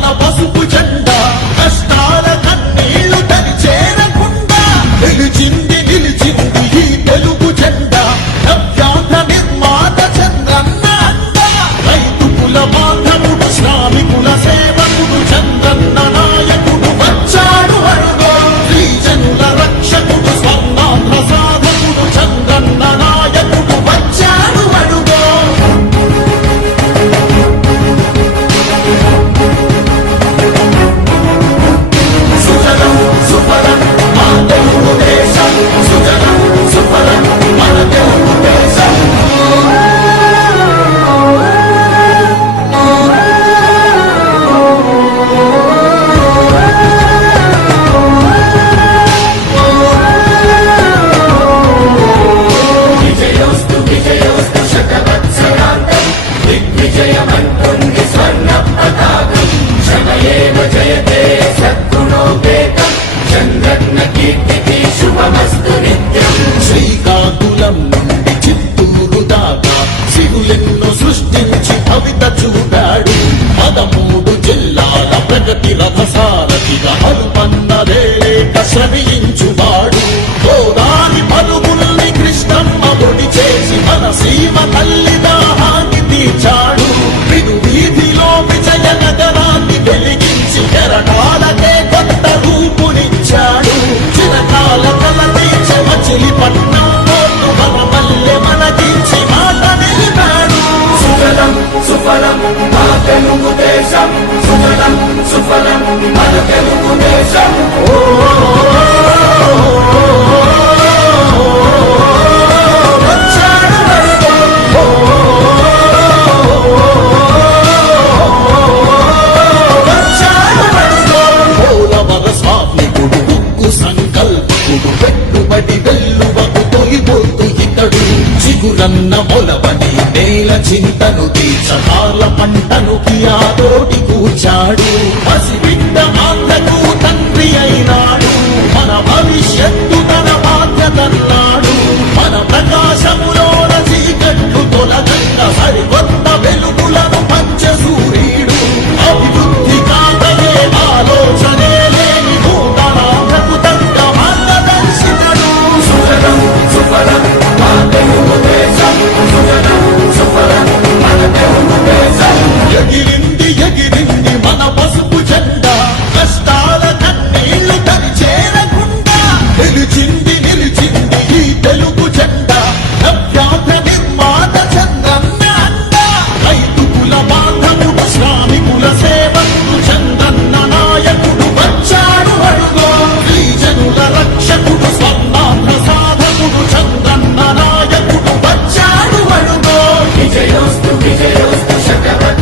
మన పసుపు చెట్టు సిరులెన్నో సృష్టించి కవిత చూడాడు. పదమూడు జిల్లాల ప్రగతి రథసారథిగా హనుమన్న అలుపన్నదేలేక శ్రమించువాడు సుఫలం మా తెలుగు దేశం. సుజలం సుఫలం మన తెలుగు దేశం. వచ్చాడు పెట్టుబడి వెల్లువకు ఇతడు. చిగురన్న మొలవ చింతను తీర్చకాల పంటను కియాతోటి కూర్చాడు. పసిబిడ్డ మాటకు తండ్రి అయినాడు. dineros, tus dineros, acabas